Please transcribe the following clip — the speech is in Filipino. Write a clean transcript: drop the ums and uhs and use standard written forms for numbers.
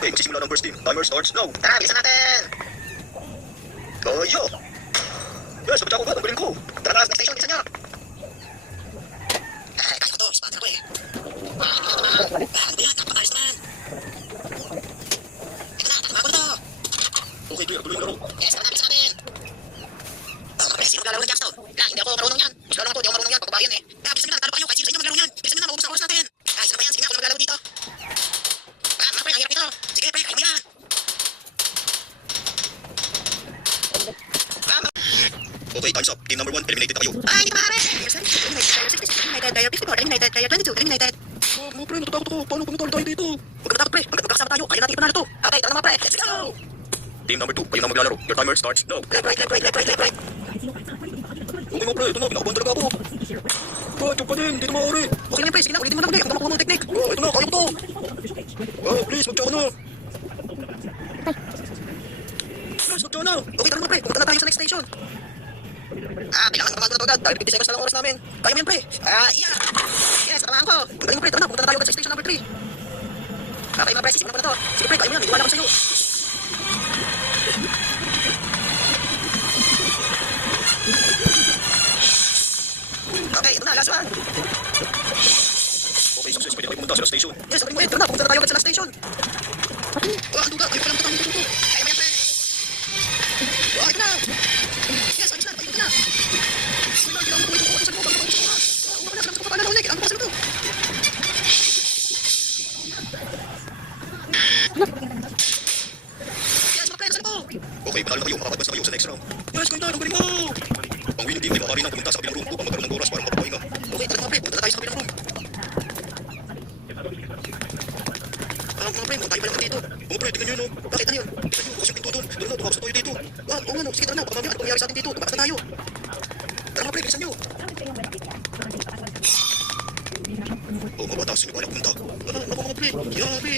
Okay, magsisimula ng first team. Timer starts now. Tara, bilisan natin! Yo! Yes, sabi ako ba? Tanggalin ko. Tara na, next station, bilisan niya! Kaya ko to, sponsor ko eh. Ano ba yan? Kapakalis naman! Ito na, tatama ko na to! Okay, clear. Tuloy yung laro. Yes, tara na, bilisan natin! Mga pre, sino maglalaro ng Jackstone? Hindi ako marunong yan. Mas lalo lang to, di ako marunong yan. Pagbabayan eh. Bilisan nyo na, talo pa kayo. Kahit sino sa inyo maglalaro yan. Bilisan nyo na, maubos ang oras natin. Sino ba yan? Sige nga, ako na maglalaro dito. Mga pre, ang hirap nito. Sige pre, kaya mo yan. Okay, time's up. Team number 1, eliminated na kayo. Ay, hindi maaari! Eliminated, Tier 54, eliminated, Tier 22, eliminated. Mga pre, natatakot ako. Paano pumunta tayo dito? Huwag ka matakot pre, hanggang magkakasama tayo, kaya natin ipanalo to. Okay, tara na mga pre, let's go! Team number 2, kayo na maglalaro. Your timer starts now. Left, right. Okay mga pre, ito na. Pinakabahan talaga ako. Ito pa din. Hindi na maaari. Okay na pre, sige na, ulitin mo na ulit, hanggang makuha mo ang technique. Ito na. Kaya mo to. Please, magtsaka na. Please, magtsaka na. Okay, tara mga pre, pumunta na tayo sa next station. Kailangan naman na ito agad, dahil 50 seconds na lang oras namin. Kaya mo yan pre. Yeah. Yes, tamahan ko. Galing mo pre, tara na, pumunta na tayo agad sa station number 3. Okay mga pre, sisimula ko na to. Sige pre, kaya mo yan, may tiwala ko sa'yo. Okay, ito na, last one. Okay, success. Pwede kayo pumunta sa last station. Yes, okay mo yan, tara na, pumunta na tayo agad sa last station. Ang duga, ayaw pa lang matang dito. Kaya mo yan pre. Ito na. Yes, ayos na, ayun na. Kailangan ko ito kung ano sa loob. Kailangan ko pa paalala ulit. Kailangan ko pa sa loob. Yes, mga friends, ano po? Okay, panalo na kayo. Makakapagpas na kayo sa next round. Yes, kayo na, ang galing mo. Ang winning team ay maaari nang pumunta sa kabilang room upang magkaroon ng oras para makapagpahinga. Okay, tara mga friend, punta na tayo sa kabilang room. Mga friend, tayo pa lang dito. Mga pre, tingnan nyo no. Bakit ano yun? Tingnan nyo, bukas yung pinto doon. Doon na, tumakas na tayo dito. Oo nga no, sige tara na, baka mamaya ano pangyayari sa atin dito, tumakas na tayo. Tara mga friend, bilisan nyo. Mga bata, sino kaya pumunta? Ano mga friend? Yabi.